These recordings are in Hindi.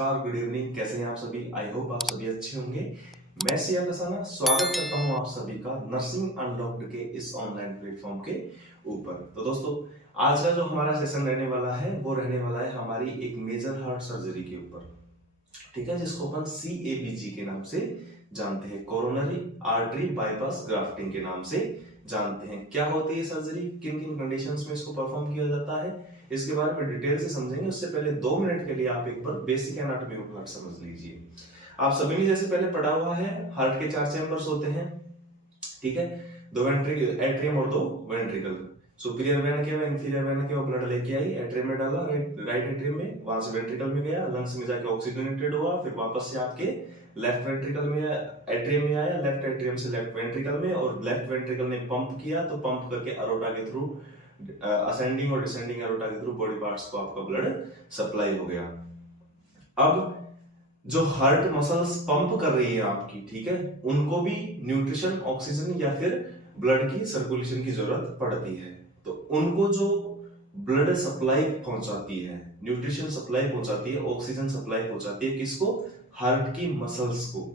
नमस्कार, गुड इवनिंग। कैसे हैं आप सभी? आई होप आप सभी अच्छे होंगे। मैं सिया लसाना स्वागत करता हूं आप सभी का नर्सिंग अनलॉक्ड के इस ऑनलाइन प्लेटफॉर्म के ऊपर। तो दोस्तों, आज का जो हमारा सेशन रहने वाला है वो रहने वाला है हमारी एक मेजर हार्ट सर्जरी के ऊपर, ठीक है, जिसको अपन CABG के नाम से जानते हैं, कोरोनरी आर्टरी बाईपास ग्राफ्टिंग के नाम से जानते हैं। क्या होती है सर्जरी, किन किन कंडीशंस में इसको परफॉर्म किया जाता है, इसके बारे में डिटेल से समझेंगे। उससे पहले 2 मिनट के लिए आप एक बार बेसिक एनाटॉमी ऑफ हार्ट समझ लीजिए। आप सभी ने जैसे पहले पढ़ा हुआ है, हार्ट के 4 चैम्बर्स होते हैं, ठीक है, 2 एट्रियम और 2 वेंट्रिकल। सुपीरियर वेना के इंफीरियर वेना के ब्लड लेके आई, एट्रियम में डाला, राइट एट्रियम में, वहां से वेंट्रिकल में गया, लंग्स में जाके ऑक्सीजनेटेड हुआ, फिर वापस से आपके लेफ्ट वेंट्रिकल में एट्रियम में आया, लेफ्ट एट्रियम से लेफ्ट वेंट्रिकल में, और लेफ्ट वेंट्रिकल ने पंप किया, तो पंप करके अरोटा के थ्रू असेंडिंग और डिसेंडिंग अरोटा के थ्रू बॉडी पार्ट्स को आपका ब्लड सप्लाई हो गया। अब जो हार्ट मसल्स पंप कर रही है आपकी, ठीक है, उनको भी न्यूट्रिशन, ऑक्सीजन या फिर ब्लड की सर्कुलेशन की जरूरत पड़ती है। तो उनको जो ब्लड सप्लाई पहुंचाती है, न्यूट्रिशन सप्लाई पहुंचाती है, ऑक्सीजन सप्लाई पहुंचाती है, किसको? हार्ट की मसल्स को।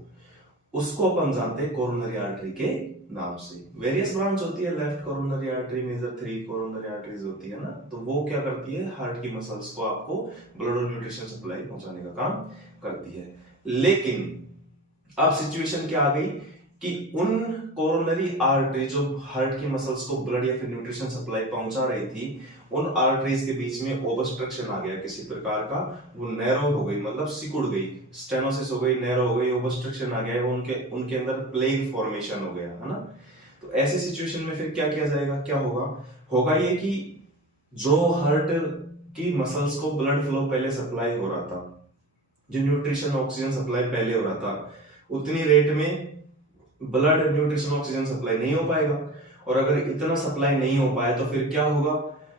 उसको अपन जानते हैं कोरोनरी आर्टरी के नाम से। वेरियस ब्रांच होती है, left coronary artery, major 3 coronary arteries होती है ना, तो वो क्या करती है, हार्ट की मसल्स को आपको ब्लड और न्यूट्रिशन सप्लाई पहुंचाने का काम करती है। लेकिन अब सिचुएशन क्या आ गई कि उन कोरोनरी आर्टरी जो हार्ट की मसल्स को ब्लड या फिर न्यूट्रिशन सप्लाई पहुंचा रही थी, उन आर्टरीज के बीच में ओबस्ट्रक्शन आ गया किसी प्रकार का, वो नैरो हो गई, मतलब सिकुड़ गई, स्टेनोसिस हो गई, नैरो हो गई, ओबस्ट्रक्शन आ गया, उनके अंदर प्लेग फॉर्मेशन हो गया, है ना। तो ऐसी सिचुएशन में फिर क्या किया जाएगा, क्या होगा ये कि जो हार्ट की मसल्स को ब्लड फ्लो पहले सप्लाई हो रहा था, जो न्यूट्रिशन ऑक्सीजन सप्लाई पहले हो रहा था, उतनी रेट में ब्लड न्यूट्रिशन ऑक्सीजन सप्लाई नहीं हो पाएगा। और अगर इतना सप्लाई नहीं हो पाया तो फिर क्या होगा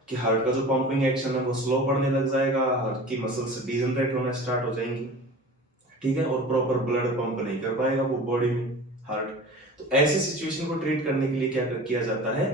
कि हार्ट का जो पंपिंग एक्शन है वो स्लो पड़ने लग जाएगा, हार्ट की मसल्स डिजनरेट होना स्टार्ट हो जाएंगी, ठीक है, और प्रॉपर ब्लड पंप नहीं कर पाएगा वो बॉडी में हार्ट। तो ऐसी सिचुएशन को ट्रीट करने के लिए क्या किया जाता है,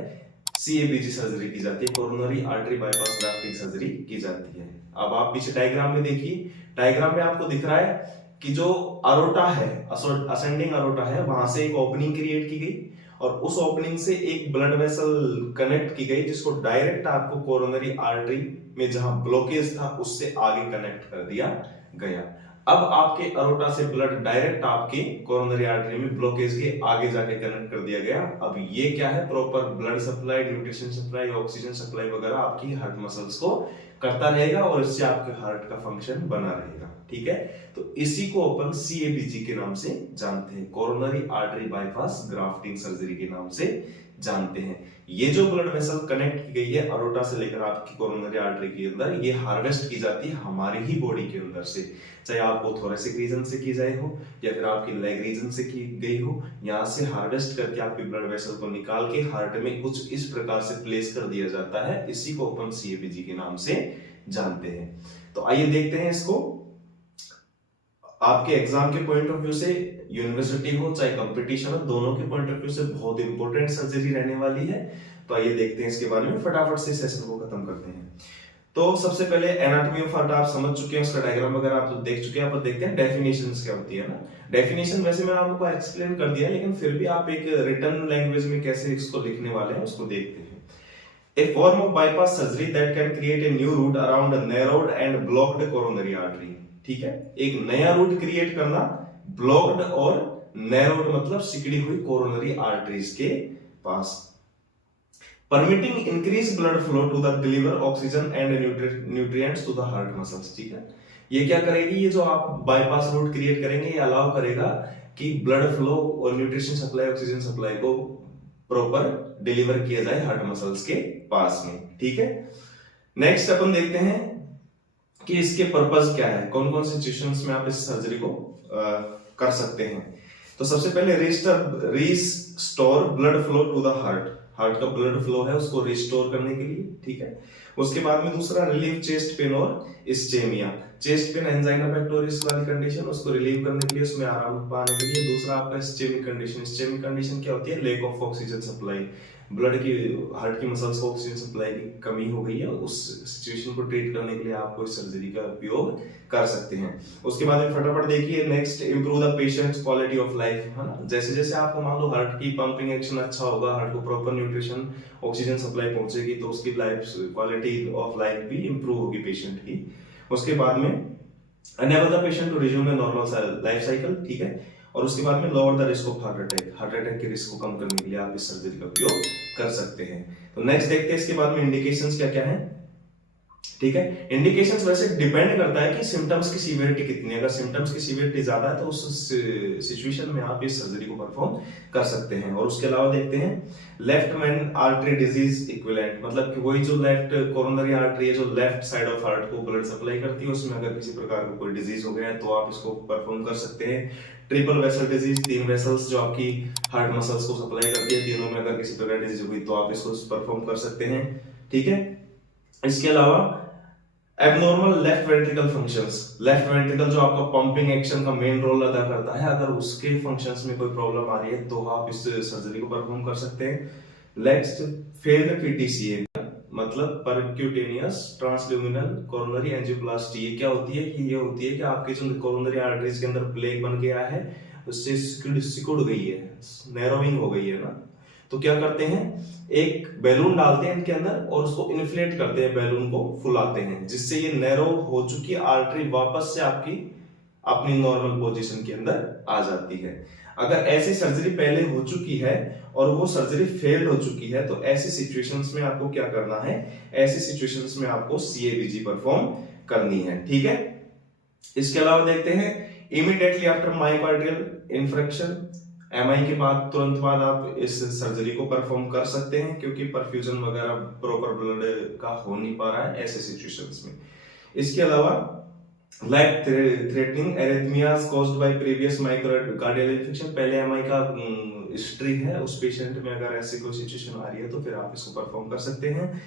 CABG सर्जरी की जाती है, coronary artery bypass grafting surgery की जाती है। अब आप पीछे डायग्राम में देखिए, डायग्राम में आपको दिख रहा है कि जो अरोटा है, असेंडिंग अरोटा है, वहां से एक ओपनिंग क्रिएट की गई और उस ओपनिंग से एक ब्लड वेसल कनेक्ट की गई, जिसको डायरेक्ट आपको कोरोनरी आर्टरी में जहां ब्लॉकेज था उससे आगे कनेक्ट कर दिया गया। अब आपके अरोटा से ब्लड डायरेक्ट आपके कोरोनरी आर्टरी में ब्लॉकेज के आगे जाके कनेक्ट कर दिया गया। अब ये क्या है, proper blood supply, nutrition supply, oxygen supply वगैरह आपकी हार्ट मसल्स को करता रहेगा और इससे आपके हार्ट का फंक्शन बना रहेगा, ठीक है। तो इसी को अपन CABG के नाम से जानते हैं, coronary artery bypass grafting surgery के नाम से जानते हैं। ये जो ब्लड वेसल कनेक्ट की गई है अरोटा से लेकर आपकी कोरोनरी आर्टरी के अंदर, ये हार्वेस्ट की जाती है हमारी ही बॉडी के अंदर से, चाहे आपको थोरेसिक रीजन से की जाए हो या फिर आपकी लेग रीजन से की गई हो, यहाँ से हार्वेस्ट करके आपकी ब्लड वेसल को निकाल के हार्ट में कुछ इस प्रकार से प्लेस कर दिया जाता है। इसी को अपन CABG के नाम से जानते हैं। तो आइए देखते हैं इसको आपके एग्जाम के पॉइंट ऑफ व्यू से, यूनिवर्सिटी हो चाहे कंपटीशन हो, दोनों के पॉइंट ऑफ व्यू से बहुत इंपॉर्टेंट सर्जरी रहने वाली है। तो आइए देखते हैं इसके बारे में, फटाफट से सेशन को खत्म करते हैं। तो सबसे पहले एनाटॉमी ऑफ हार्ट आप समझ चुके हैं, उसका डायग्राम वगैरह आप तो देख चुके हैं। आप देखते हैं डेफिनेशंस क्या होती है ना। डेफिनेशन वैसे मैंने आपको एक्सप्लेन कर दिया, लेकिन फिर भी आप एक रिटन लैंग्वेज में कैसे इसको लिखने वाले हैं उसको देखते हैं। A form of bypass surgery that can create a new route around a narrowed and blocked coronary artery, ठीक है, एक नया रूट क्रिएट करना, ब्लॉक्ड और नैरोड मतलब सिकड़ी हुई कोरोनरी आर्टरीज के पास, permitting increase blood flow to the deliver oxygen and nutrients to the heart muscles, ठीक है। ये क्या करेगी, ये जो आप बाईपास रूट क्रिएट करेंगे, ये अलाउ करेगा कि ब्लड फ्लो और न्यूट्रिशन सप्लाई, ऑक्सीजन सप्लाई को प्रॉपर डिलीवर किया जाए हार्ट मसल्स के पास में, ठीक है। नेक्स्ट अपन देखते हैं कि इसके पर्पस क्या है, कौन कौन से सिचुएशंस में आप इस सर्जरी को कर सकते हैं। तो सबसे पहले restore blood flow to the heart, heart का ब्लड फ्लो है उसको रिस्टोर करने के लिए, ठीक है। उसके बाद में दूसरा रिलीव चेस्ट पेन और ischaemia, chest pain angina pectoris वाली कंडीशन, उसको रिलीव करने के लिए, उसमें आराम पाने के लिए। दूसरा आपका इस्चेमिक कंडीशन, इस्चेमिक कंडीशन क्या होती है, lack of oxygen supply, blood की हार्ट की मसल्स को ऑक्सीजन सप्लाई की कमी हो गई है, उस सिचुएशन को ट्रीट करने के लिए आपको इस सर्जरी का उपयोग कर सकते हैं। उसके बाद में फटाफट देखिए next, improve the patients quality of life, है ना। जैसे जैसे आपको मान लो हार्ट की पंपिंग एक्शन अच्छा होगा, हार्ट को प्रॉपर न्यूट्रिशन ऑक्सीजन सप्लाई पहुंचेगी, तो उसकी लाइफ क्वालिटी ऑफ लाइफ भी इंप्रूव होगी पेशेंट की। उसके बाद में enable the patient to resume a normal life cycle, ठीक है। और उसके बाद में lower the risk of heart attack के रिस्क को कम करने के लिए आप इस सर्जरी का उपयोग कर सकते हैं। तो नेक्स्ट देखते हैं इसके बाद में इंडिकेशंस क्या क्या है, ठीक है। इंडिकेशंस वैसे डिपेंड करता है कि सिम्टम्स की सीवियरिटी कितनी है। अगर सिम्टम्स की सीवियरिटी ज्यादा है तो उस सिचुएशन में आप इस सर्जरी को परफॉर्म कर सकते हैं। और उसके अलावा देखते हैं left main artery disease equivalent, मतलब कि वही जो लेफ्ट कोरोनरी आर्टरी है जो लेफ्ट साइड ऑफ हार्ट को ब्लड सप्लाई करती है, उसमें अगर किसी प्रकार का कोई डिजीज हो गया है तो आप इसको परफॉर्म कर सकते हैं। ट्रिपल वेसल डिजीज, 3 वेसल्स जो आपकी हार्ट मसल्स को सप्लाई करती है, तीनों में अगर किसी प्रकार की डिजीज हुई तो आप इसको परफॉर्म कर सकते हैं, ठीक है। इसके अलावा abnormal left ventricle functions, left ventricle जो आपका पंपिंग एक्शन का मेन रोल अदा करता है, अगर उसके फंक्शंस में कोई प्रॉब्लम आ रही है तो आप इस सर्जरी को परफॉर्म कर सकते हैं। नेक्स्ट, फेल्ड पीटीसीए मतलब परक्यूटेनियस ट्रांसल्यूमिनल कोरोनरी एंजियोप्लास्टी। ये क्या होती है कि ये होती है कि आपके जो कोरोनरी आर्टरीज के अंदर प्लेग बन गया है, उससे सिकुड़ गई है, नैरोइंग हो गई है ना। तो क्या करते हैं, एक बैलून डालते हैं इनके अंदर और उसको इन्फ्लेट करते हैं, बैलून को फुलाते हैं, जिससे ये नैरो हो चुकी आर्टरी वापस से आपकी अपनी नॉर्मल पोजीशन के अंदर आ जाती है। अगर ऐसी सर्जरी पहले हो चुकी है और वो सर्जरी फेल्ड हो चुकी है तो ऐसी सिचुएशंस में आपको क्या करना है, ऐसी सिचुएशंस में आपको सीएबीजी परफॉर्म करनी है, ठीक है। इसके अलावा देखते हैं immediately after myocardial infraction, MI के बाद तुरंत बाद आप इस सर्जरी को परफॉर्म कर सकते हैं, क्योंकि परफ्यूजन वगैरह प्रॉपर ब्लड का हो नहीं पा रहा है ऐसे सिचुएशंस में। इसके अलावा life threatening arrhythmias caused by previous myocardial infection, पहले एमआई का हिस्ट्री है उस पेशेंट में, अगर ऐसी कोई सिचुएशन आ रही है तो फिर आप इसको परफॉर्म कर सकते हैं।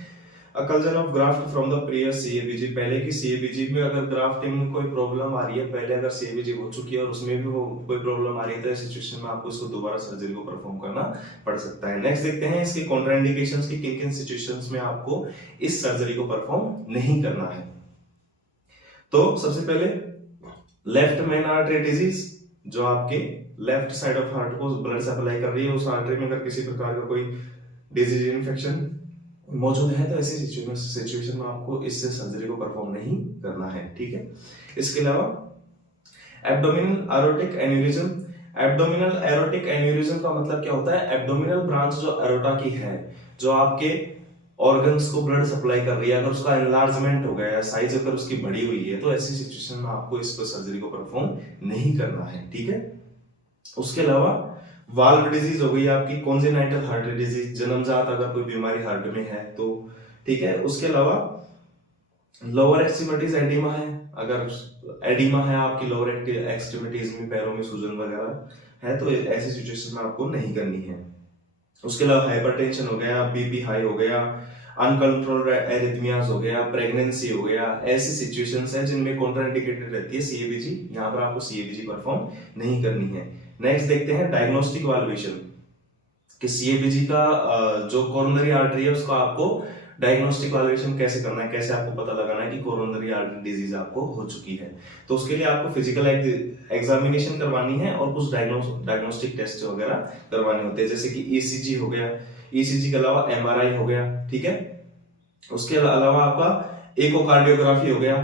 Occlusion of graft from the previous CABG, पहले की सीएबीजी में अगर ग्राफ्टिंग में कोई प्रॉब्लम आ रही है, पहले अगर सीएबीजी हो चुकी है और उसमें भी वो कोई प्रॉब्लम आ रही है तो इस सिचुएशन में आपको इसको दोबारा सर्जरी को परफॉर्म करना पड़ सकता है। नेक्स्ट देखते हैं इसके कॉन्ट्राइंडिकेशंस की, किन किन सिचुएशंस में आपको इस सर्जरी को परफॉर्म नहीं करना है। तो सबसे पहले लेफ्ट मेन आर्टरी डिजीज, जो आपके लेफ्ट साइड ऑफ हार्ट को ब्लड सप्लाई कर रही है, उस आर्टरी में अगर किसी प्रकार का कोई डिजीज इन्फेक्शन मौजूद है तो ऐसी सिचुएशन में आपको इस सर्जरी को परफॉर्म नहीं करना है, ठीक है। इसके अलावा abdominal aortic aneurysm, abdominal aortic aneurysm का मतलब क्या होता है, एब्डोमिनल ब्रांच जो एरोटा की है, जो आपके ऑर्गन्स को ब्लड सप्लाई कर रही है, अगर उसका एनलार्जमेंट हो गया है, साइज अगर उसकी बड़ी हुई है, तो ऐसी सिचुएशन में आपको इस पर सर्जरी को परफॉर्म नहीं करना है, ठीक है। उसके अलावा वाल्व डिजीज हो गई आपकी, कॉन्जेनाइटल हार्ट डिजीज, जन्मजात अगर कोई बीमारी हार्ट में है तो, ठीक है। उसके अलावा लोअर एक्सट्रीमिटीज एडिमा है, अगर एडिमा है आपकी लोअर एक्सट्रीमिटीज में, पैरों में सूजन वगैरह है, तो ऐसी सिचुएशन में आपको नहीं करनी है। उसके अलावा हाइपरटेंशन हो गया, बीपी हाई हो गया, अनकंट्रोल्ड एरिथमियाज हो गया, प्रेगनेंसी हो गया, ऐसी सिचुएशंस हैं जिनमें कॉन्ट्राइंडिकेटेड रहती है सीएबीजी, यहां पर आपको सीएबीजी परफॉर्म नहीं करनी है। नेक्स्ट देखते हैं डायग्नोस्टिक वाल्वेशन, कि सीएबीजी का जो कोरोनरी आर्टरी है उसका आपको डायग्नोस्टिक वाल्वेशन कैसे करना है, कैसे आपको पता लगाना है कि कोरोनरी आर्टरी डिजीज आपको हो चुकी है। तो उसके लिए आपको फिजिकल एग्जामिनेशन करवानी है और कुछ डायग्नोस्टिक टेस्ट वगैरह करवाने होते हैं, जैसे कि ईसीजी हो गया, ईसीजी के अलावा एमआरआई हो गया, ठीक है। उसके अलावा आपका इकोकार्डियोग्राफी हो गया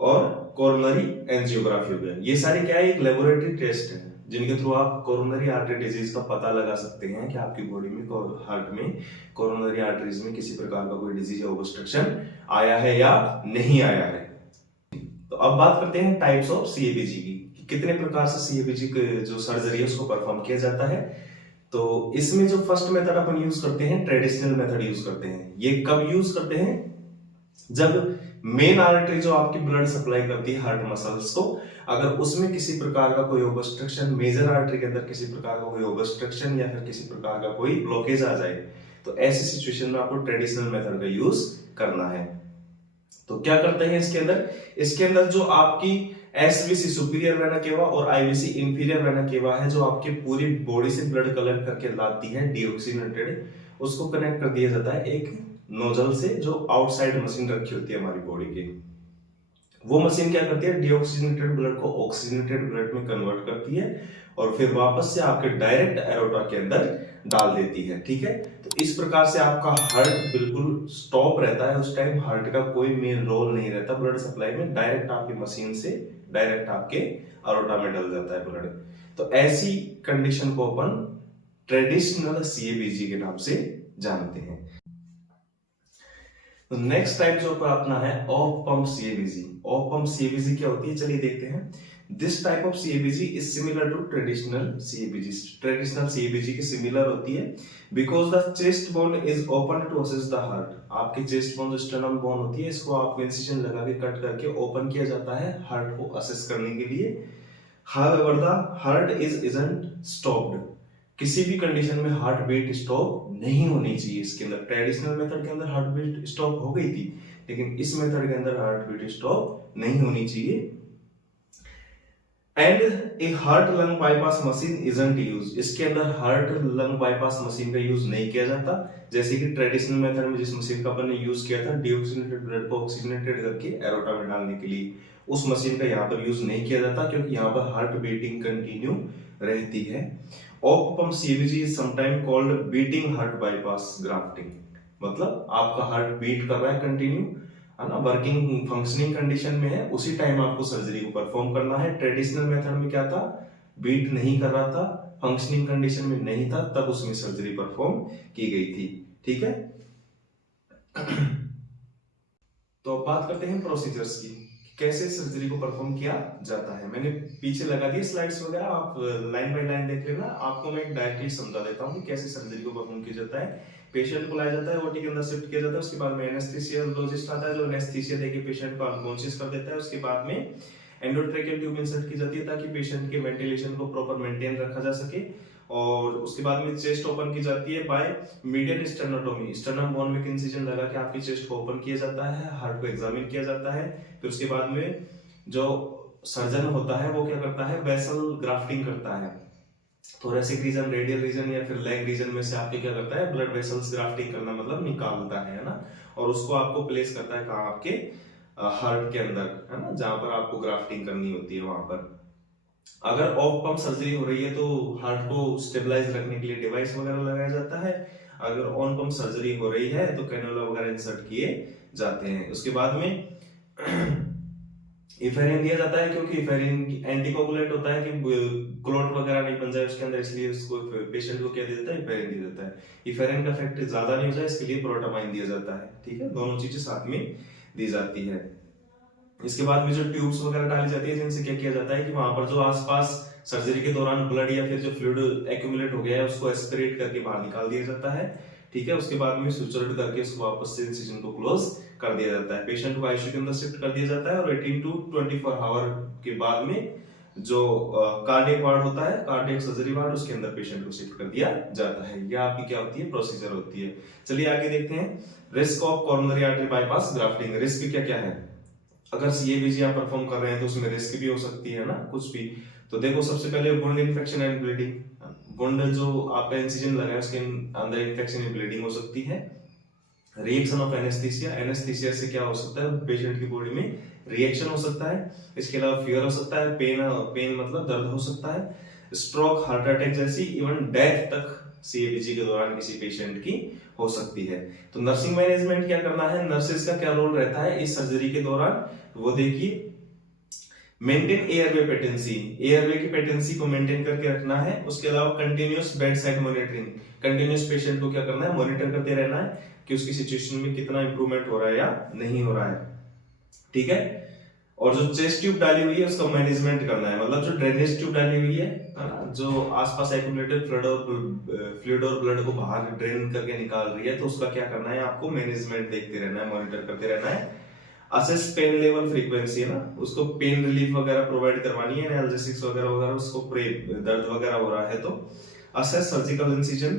और कोरोनरी एंजियोग्राफी हो गया। ये सारे क्या है, एक लेबोरेटरी टेस्ट है जिनके थ्रू आप कोरोनरी आर्टरी डिजीज का पता लगा सकते हैं कि आपकी बॉडी में, हार्ट में, कोरोनरी आर्टरीज में किसी प्रकार का कोई डिजीज या ऑब्स्ट्रक्शन आया है या नहीं आया है। तो अब बात करते हैं टाइप्स ऑफ सीएबीजी की, कि कितने प्रकार से सीएबीजी जो सर्जरी है उसको परफॉर्म किया जाता है। तो इसमें जो फर्स्ट मेथड अपन यूज करते हैं, ट्रेडिशनल मेथड यूज करते हैं। ये कब यूज करते हैं, जब मेन आर्टरी जो आपकी ब्लड सप्लाई करती है हार्ट मसल्स को, अगर उसमें किसी प्रकार का कोई ऑब्स्ट्रक्शन, मेजर आर्टरी के अंदर किसी प्रकार का कोई ऑब्स्ट्रक्शन या फिर किसी प्रकार का कोई ब्लॉकेज आ जाए, तो ऐसी सिचुएशन में आपको ट्रेडिशनल मेथड का यूज करना है। तो क्या करते हैं इसके अंदर जो आपकी एसवीसी सुपीरियर वेना केवा और आईवीसी इंफीरियर वेना केवा है, जो आपके पूरी बॉडी से ब्लड कलेक्ट करके लाती है डीऑक्सीनेटेड उसको कनेक्ट कर दिया जाता है एक नोजल से, जो आउटसाइड मशीन रखी होती है हमारी बॉडी की। वो मशीन क्या करती है, डीऑक्सीजनेटेड ब्लड को ऑक्सीजनेटेड ब्लड में कन्वर्ट करती है और फिर वापस से आपके डायरेक्ट एरोटा के अंदर डाल देती है। ठीक है, तो इस प्रकार से आपका हार्ट बिल्कुल स्टॉप रहता है। उस टाइम हार्ट का कोई मेन रोल नहीं रहता ब्लड सप्लाई में, डायरेक्ट आपकी मशीन से डायरेक्ट आपके एरोटा में डल जाता है ब्लड। तो ऐसी कंडीशन को अपन ट्रेडिशनल सीएबीजी के नाम से जानते हैं। तो नेक्स्ट टाइप जो अपना है off pump CABG. Off pump CABG क्या होती है, चलिए देखते हैं। This type of CABG is similar to traditional CABG. Traditional CABG की सिमिलर होती है because the chest bone is open to assess the heart. आपकी चेस्ट बोन जो स्टर्नम बोन होती है, इसको आपको इंसिजन लगा के कट करके ओपन किया जाता है हार्ट को असेस करने के लिए। However the heart isn't stopped। किसी भी कंडीशन में हार्ट बीट स्टॉप नहीं होनी चाहिए। इसके अंदर ट्रेडिशनल मेथड के अंदर हार्ट बीट स्टॉप हो गई थी, लेकिन इस मेथड के अंदर हार्ट बीट स्टॉप नहीं होनी चाहिए। And A heart lung bypass machine isn't use. इसके अंदर हार्ट लंग बाईपास मशीन का यूज नहीं किया जाता। जैसे कि ट्रेडिशनल मेथड में जिस मशीन का अपन ने यूज किया था डीऑक्सीजनेटेड ब्लड को ऑक्सीजनेटेड करके एरोटा में डालने के लिए, उस मशीन का यहाँ पर यूज नहीं किया जाता क्योंकि यहाँ पर हार्ट बीटिंग कंटिन्यू रहती है। Off pump CABG is sometime called beating heart bypass grafting. मतलब आपका हार्ट बीट कर रहा है कंटिन्यू, है ना, वर्किंग फंक्शनिंग कंडीशन में है, उसी टाइम आपको सर्जरी को परफॉर्म करना है। ट्रेडिशनल मेथड में क्या था, बीट नहीं कर रहा था, फंक्शनिंग कंडीशन में नहीं था, तब उसमें सर्जरी परफॉर्म की गई थी। ठीक है, तो अब बात करते हैं प्रोसीजर्स की, कैसे सर्जरी को परफॉर्म किया जाता है। मैंने पीछे लगा दी स्लाइड्स वगैरह, आप लाइन बाय लाइन देख लेना। आपको मैं डायरेक्टली समझा देता हूँ कैसे सर्जरी को परफॉर्म किया जाता है। पेशेंट को लाया जाता है, ओटी के अंदर शिफ्ट किया जाता है, उसके बाद में एनेस्थीसियोलॉजिस्ट आता है जो एनेस्थीसिया देके पेशेंट को अनकॉन्शियस कर देता है। उसके बाद में एंडोट्रेकियल ट्यूब इंसर्ट की जाती है ताकि पेशेंट के वेंटिलेशन को प्रॉपर मेंटेन रखा जा सके। और उसके बाद में चेस्ट ओपन की जाती है बाय मीडियन स्टेर्नोटोमी। स्टर्नम बोन में इंसिजन लगा के आपकी चेस्ट को ओपन किया जाता है, हार्ट को एग्जामिन किया जाता है। फिर उसके बाद में जो सर्जन होता है वो क्या करता है, वेसल ग्राफ्टिंग करता है। थोरेसिक रीजन, रेडियल रीजन या फिर लेग रीजन में से आपके क्या करता है, ब्लड वेसल्स ग्राफ्टिंग करना मतलब निकालता है ना, और उसको आपको प्लेस करता है कहाँ, आपके हार्ट के अंदर, है ना, जहां पर आपको ग्राफ्टिंग करनी होती है वहां पर। अगर ऑफ पंप सर्जरी हो रही है तो हार्ट को स्टेबलाइज रखने के लिए डिवाइस वगैरह लगाया जाता है। अगर ऑन पंप सर्जरी हो रही है तो कैनुला वगैरह इंसर्ट किए जाते हैं। उसके बाद में इफेरिन दिया जाता है क्योंकि इफेरिन एंटीकोगुलेंट होता है कि क्लॉट वगैरह नहीं बन जाए उसके अंदर, इसलिए उसको पेशेंट को क्या दिया जाता है, इफेरिन दिया जाता है। इफेरिन का इफेक्ट ज्यादा नहीं हो जाए इसके लिए प्रोटामाइन दिया जाता है। ठीक है, दोनों चीजें साथ में दी जाती है। इसके बाद में जो ट्यूब्स वगैरह डाली जाती है जिनसे क्या किया जाता है कि वहां पर जो आसपास सर्जरी के दौरान ब्लड या फिर जो फ्लूइड एक्यूमुलेट हो गया है उसको एस्पिरेट करके बाहर निकाल दिया जाता है। ठीक है, उसके बाद में सुचर्ड करके उसको वापस से इंसिजन को क्लोज कर दिया जाता है। पेशेंट को आईसीयू के अंदर शिफ्ट कर दिया जाता है और 18 टू 24 आवर के बाद में जो कार्डियक वार्ड होता है, कार्डियक सर्जरी वार्ड, उसके अंदर पेशेंट को शिफ्ट कर दिया जाता है। यह आपकी क्या होती है, प्रोसीजर होती है। चलिए आगे देखते हैं। Risk of coronary artery bypass grafting. Risk क्या क्या है, अगर सीएबीजी आप परफॉर्म कर रहे हैं तो उसमें रिस्क भी हो सकती है ना, कुछ भी। तो देखो, सबसे पहले wound infection and bleeding. Wound जो आपका इंसिजन लगा है उसके अंदर इन्फेक्शन या ब्लीडिंग हो सकती है। Reaction of anaesthesia. एनेस्थीसिया से क्या हो सकता है, पेशेंट की बॉडी में रिएक्शन हो सकता है। इसके अलावा फीवर हो सकता है, पेन मतलब दर्द हो सकता है। स्ट्रोक, हार्ट अटैक जैसी इवन डेथ तक सीएबीजी के दौरान किसी पेशेंट की हो सकती है। तो नर्सिंग मैनेजमेंट क्या करना है, नर्सेज का क्या रोल रहता है इस सर्जरी के दौरान, वो देखिए। Maintain airway patency. एयरवे की पेटेंसी को मेंटेन करके रखना है। उसके अलावा continuous bed side monitoring. Continuous patient को क्या करना है, मॉनिटर करते रहना है कि उसकी सिचुएशन में कितना इंप्रूवमेंट हो रहा है या नहीं हो रहा है। ठीक है, और जो चेस्ट ट्यूब डाली हुई है उसका मैनेजमेंट करना है। मतलब जो ड्रेनेज ट्यूब डाली हुई है ना, जो आसपास एक्यूमुलेटेड फ्लूइड और ब्लड को बाहर ड्रेन करके निकाल रही है, तो उसका क्या करना है, आपको मैनेजमेंट देखते रहना है, मॉनिटर करते रहना है। असेस पेन लेवल फ्रीक्वेंसी है ना, उसको पेन रिलीफ वगैरह प्रोवाइड करवानी है, एनाल्जेसिक्स वगैरह वगैरह, उसको दर्द वगैरह हो रहा है तो। Assess surgical incision.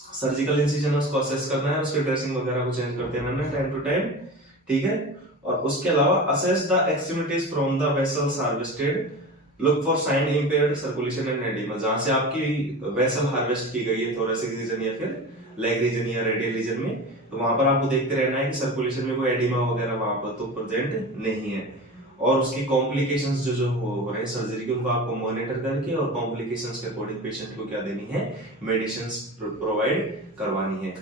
Surgical incision उसको असेस करना है, उसके ड्रेसिंग वगैरह को चेंज करते रहना है टाइम टू टाइम। ठीक है, और उसके अलावा assess the extremities from the vessels harvested. Look for sign impaired circulation and oedema. जहां से आपकी वेसल हार्वेस्ट की गई है, थोरेसिक रीजन या फिर लेग रीजन या रेडियल रीजन में, तो वहां पर आपको देखते रहना है कि सर्कुलेशन में कोई एडिमा वगैरह वहां पर तो प्रेजेंट नहीं है। और उसकी कॉम्प्लिकेशंस जो जो हो रहे हैं सर्जरी के, उनको आपको मॉनिटर करके और कॉम्प्लिकेशंस के अकॉर्डिंग पेशेंट को क्या देनी है, मेडिसिन प्रोवाइड करवानी है।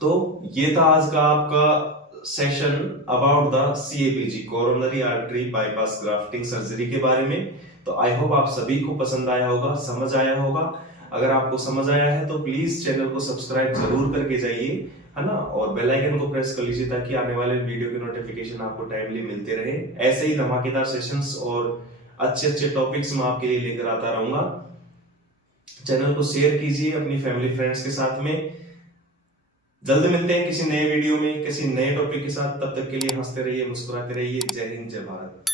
तो ये था आज का आपका session about the CABG, coronary artery bypass grafting surgery के बारे में। तो आई होप आप सभी को पसंद आया होगा, समझ आया होगा। अगर आपको समझ आया है तो प्लीज चैनल को सब्सक्राइब जरूर करके जाइए, है ना, और बेल आइकन को प्रेस कर लीजिए ताकि आने वाले वीडियो के नोटिफिकेशन आपको टाइमली मिलते रहे। ऐसे ही धमाकेदार सेशंस और अच्छे अच्छे टॉपिक्स मैं आपके लिए लेकर आता रहूंगा। चैनल को शेयर कीजिए अपनी फैमिली फ्रेंड्स के साथ में। जल्द मिलते हैं किसी नए वीडियो में किसी नए टॉपिक के साथ। तब तक के लिए हंसते रहिए, मुस्कुराते रहिए। जय हिंद, जय भारत।